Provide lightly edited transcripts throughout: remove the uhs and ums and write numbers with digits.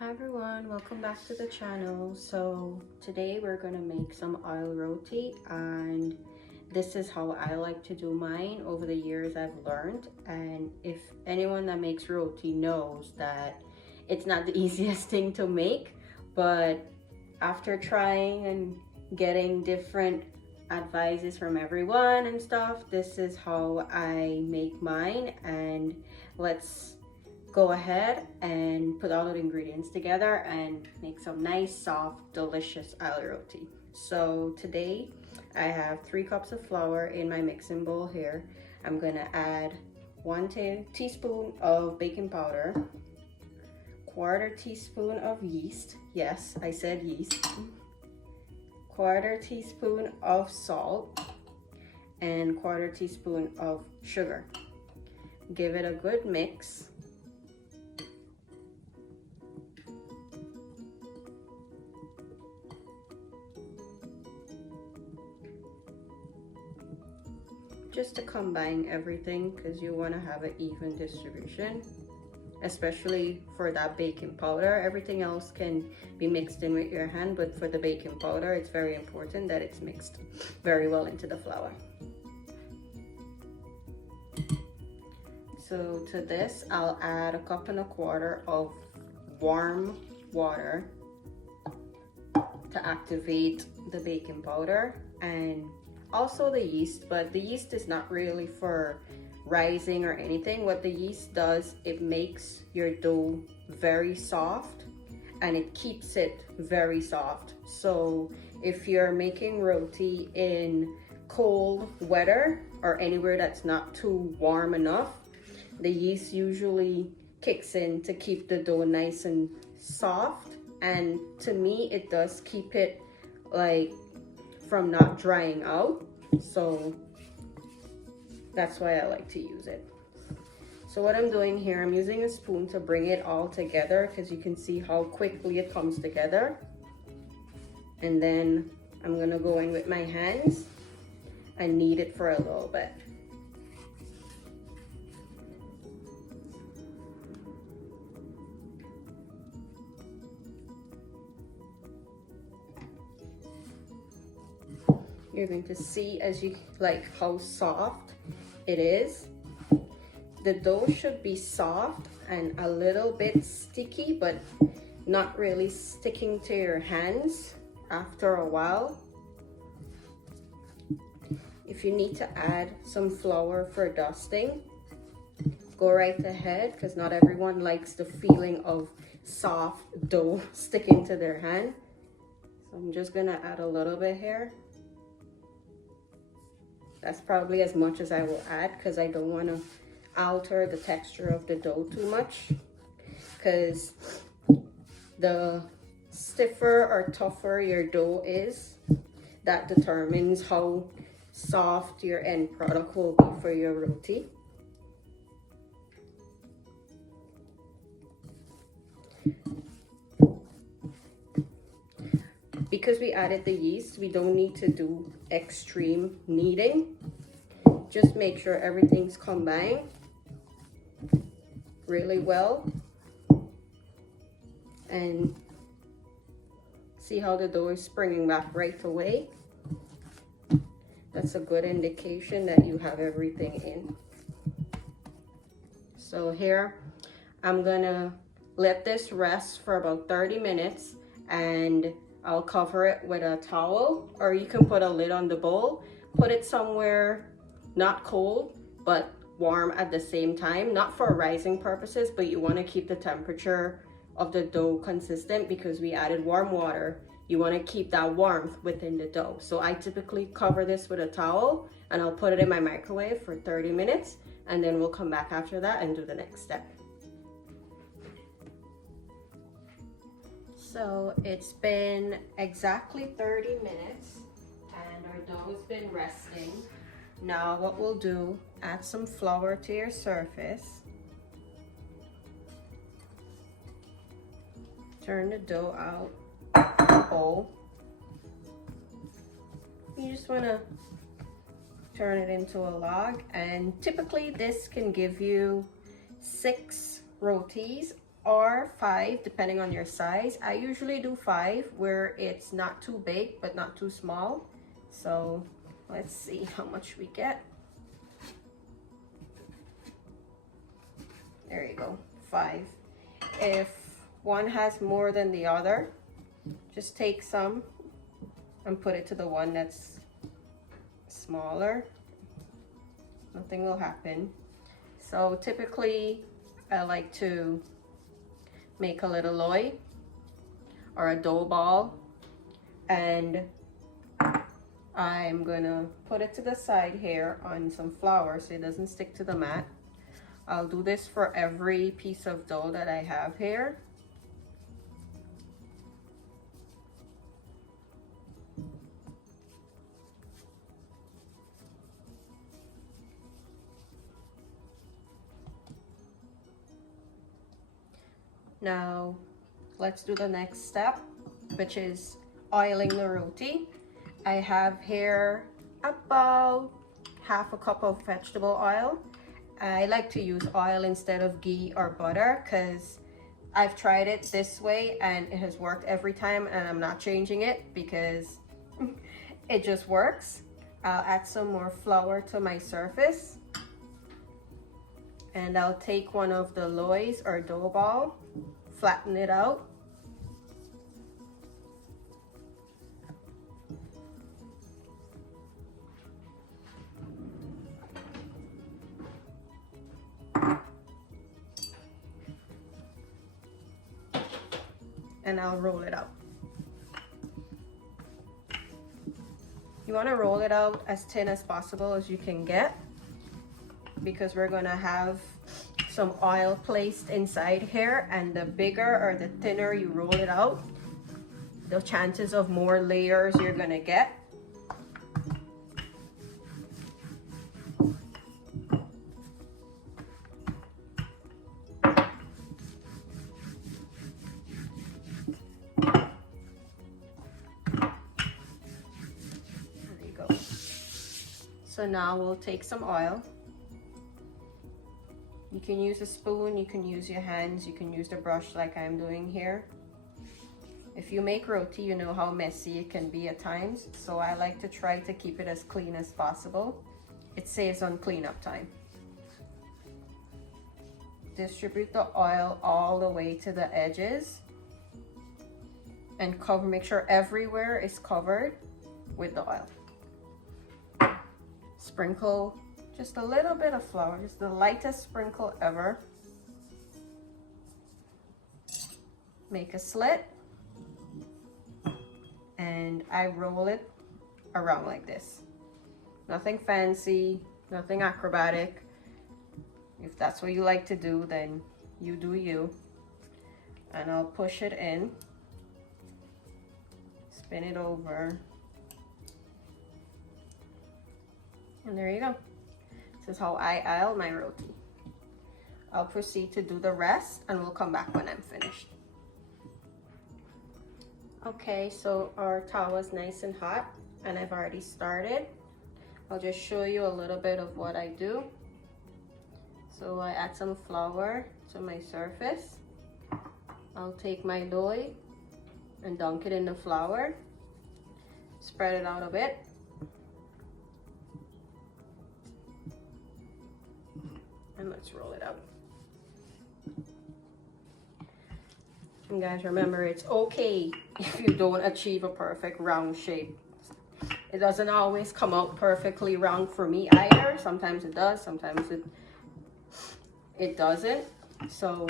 Hi everyone, welcome back to the channel. So today we're gonna make some oil roti, and this is how I like to do mine. Over the years I've learned, and if anyone that makes roti knows that it's not the easiest thing to make, but after trying and getting different advices from everyone and stuff, this is how I make mine. And let's go ahead and put all of the ingredients together and make some nice, soft, delicious oil roti. So today I have 3 cups of flour in my mixing bowl here. I'm gonna add 1 teaspoon of baking powder, 1/4 teaspoon of yeast. Yes, I said yeast. 1/4 teaspoon of salt and 1/4 teaspoon of sugar. Give it a good mix. Just to combine everything, because you want to have an even distribution, especially for that baking powder. Everything else can be mixed in with your hand, but for the baking powder it's very important that it's mixed very well into the flour. So to this I'll add 1.25 cups of warm water to activate the baking powder, and also the yeast, but the yeast is not really for rising or anything. What the yeast does, it makes your dough very soft and it keeps it very soft. So if you're making roti in cold weather or anywhere that's not too warm enough, the yeast usually kicks in to keep the dough nice and soft, and to me it does keep it like from not drying out. So that's why I like to use it. So what I'm doing here, I'm using a spoon to bring it all together, because you can see how quickly it comes together. And then I'm gonna go in with my hands and knead it for a little bit. You're going to see as you like how soft it is. The dough should be soft and a little bit sticky, but not really sticking to your hands after a while. If you need to add some flour for dusting, go right ahead, because not everyone likes the feeling of soft dough sticking to their hand. So I'm just gonna add a little bit here. That's probably as much as I will add, because I don't want to alter the texture of the dough too much, because the stiffer or tougher your dough is, that determines how soft your end product will be for your roti. Because we added the yeast, we don't need to do extreme kneading. Just make sure everything's combined really well, and see how the dough is springing back right away. That's a good indication that you have everything in. So here I'm gonna let this rest for about 30 minutes, and I'll cover it with a towel, or you can put a lid on the bowl. Put it somewhere not cold but warm at the same time, not for rising purposes, but you want to keep the temperature of the dough consistent, because we added warm water. You want to keep that warmth within the dough. So I typically cover this with a towel, and I'll put it in my microwave for 30 minutes, and then we'll come back after that and do the next step. So it's been exactly 30 minutes and our dough has been resting. Now what we'll do, add some flour to your surface. Turn the dough out in the bowl. You just want to turn it into a log, and typically this can give you 6 rotis or 5 depending on your size. I usually do 5 where it's not too big but not too small. So let's see how much we get. There you go, 5. If one has more than the other, just take some and put it to the one that's smaller. Nothing will happen. So typically I like to make a little loy or a dough ball, and I'm gonna put it to the side here on some flour so it doesn't stick to the mat. I'll do this for every piece of dough that I have here. Now, let's do the next step, which is oiling the roti. I have here about half a cup of vegetable oil. I like to use oil instead of ghee or butter because I've tried it this way and it has worked every time, and I'm not changing it because it just works. I'll add some more flour to my surface, and I'll take one of the loaves or dough ball, flatten it out, and I'll roll it out. You want to roll it out as thin as possible as you can get, because we're gonna have some oil placed inside here, and the bigger or the thinner you roll it out, the chances of more layers you're gonna get. There you go. So now we'll take some oil. You can use a spoon, you can use your hands, you can use the brush like I'm doing here. If you make roti, you know how messy it can be at times, so I like to try to keep it as clean as possible. It saves on cleanup time. Distribute the oil all the way to the edges and cover, make sure everywhere is covered with the oil. Sprinkle just a little bit of flour, just the lightest sprinkle ever. Make a slit, and I roll it around like this. Nothing fancy, nothing acrobatic. If that's what you like to do, then you do you. And I'll push it in, spin it over, and there you go. This is how I aisle my roti. I'll proceed to do the rest, and we'll come back when I'm finished. Okay, so our tawa is nice and hot, and I've already started. I'll just show you a little bit of what I do. So I add some flour to my surface. I'll take my dough and dunk it in the flour. Spread it out a bit. And let's roll it out. And guys, remember, it's okay if you don't achieve a perfect round shape. It doesn't always come out perfectly round for me either. Sometimes it does, sometimes it doesn't. So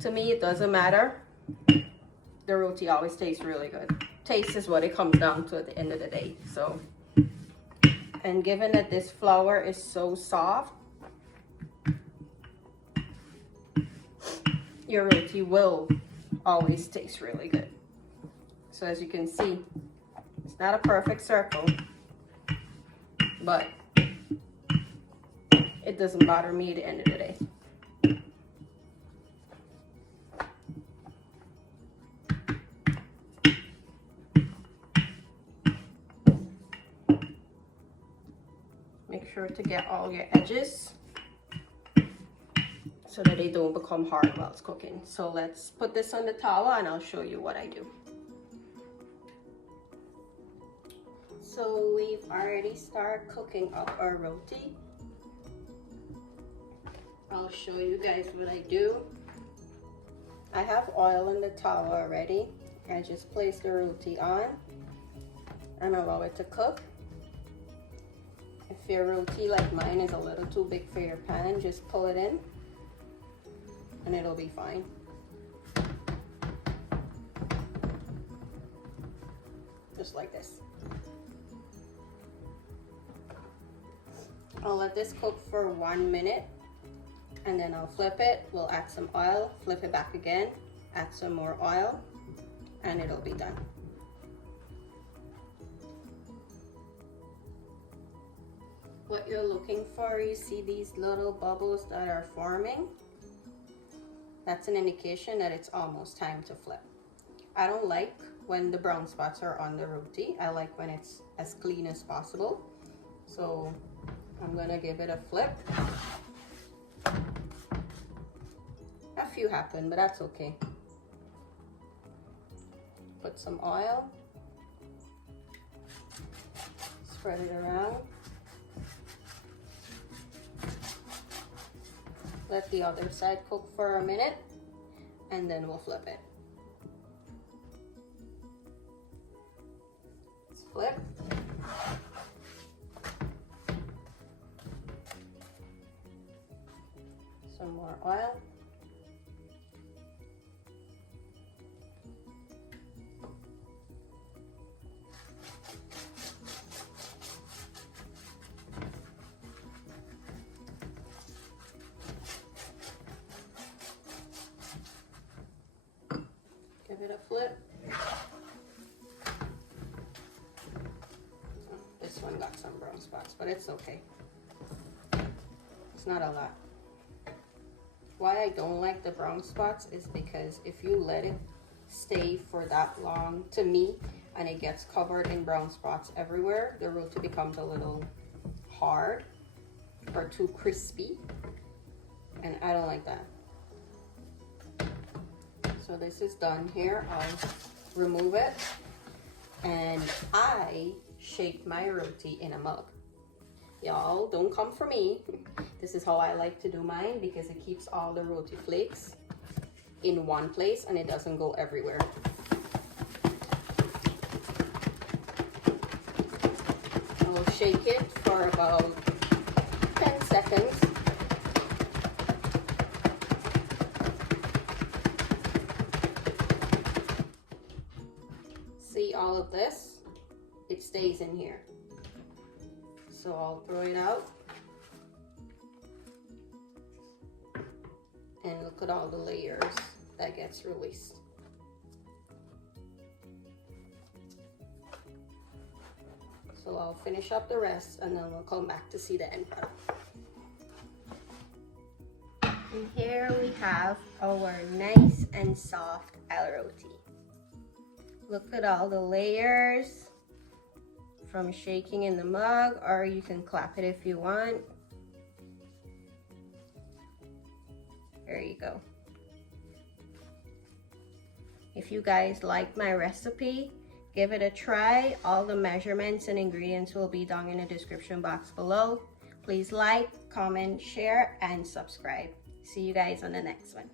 to me, it doesn't matter. The roti always tastes really good. Taste is what it comes down to at the end of the day. So, and given that this flour is so soft, your roti will always taste really good. So as you can see, it's not a perfect circle, but it doesn't bother me at the end of the day. Make sure to get all your edges so that they don't become hard while it's cooking. So let's put this on the tawa and I'll show you what I do. So we've already started cooking up our roti. I'll show you guys what I do. I have oil in the tawa already. I just place the roti on and allow it to cook. If your roti, like mine, is a little too big for your pan, just pull it in and it'll be fine. Just like this. I'll let this cook for 1 minute and then I'll flip it. We'll add some oil, flip it back again, add some more oil, and it'll be done. What you're looking for, you see these little bubbles that are forming? That's an indication that it's almost time to flip. I don't like when the brown spots are on the roti. I like when it's as clean as possible. So I'm gonna give it a flip. A few happen, but that's okay. Put some oil, spread it around. Let the other side cook for a minute and then we'll flip it. Let's flip. Some more oil. Give it a flip. Oh, this one got some brown spots, but it's okay. It's not a lot. Why I don't like the brown spots is because if you let it stay for that long, to me, and it gets covered in brown spots everywhere, the roti becomes a little hard or too crispy, and I don't like that. So this is done here. I'll remove it, and I shake my roti in a mug. Y'all, don't come for me. This is how I like to do mine because it keeps all the roti flakes in one place and it doesn't go everywhere. I will shake it for about 10 seconds. See all of this? It stays in here. So I'll throw it out. And look at all the layers that gets released. So I'll finish up the rest and then we'll come back to see the end product. And here we have our nice and soft roti. Look at all the layers from shaking in the mug, or you can clap it if you want. There you go. If you guys like my recipe, give it a try. All the measurements and ingredients will be down in the description box below. Please like, comment, share, and subscribe. See you guys on the next one.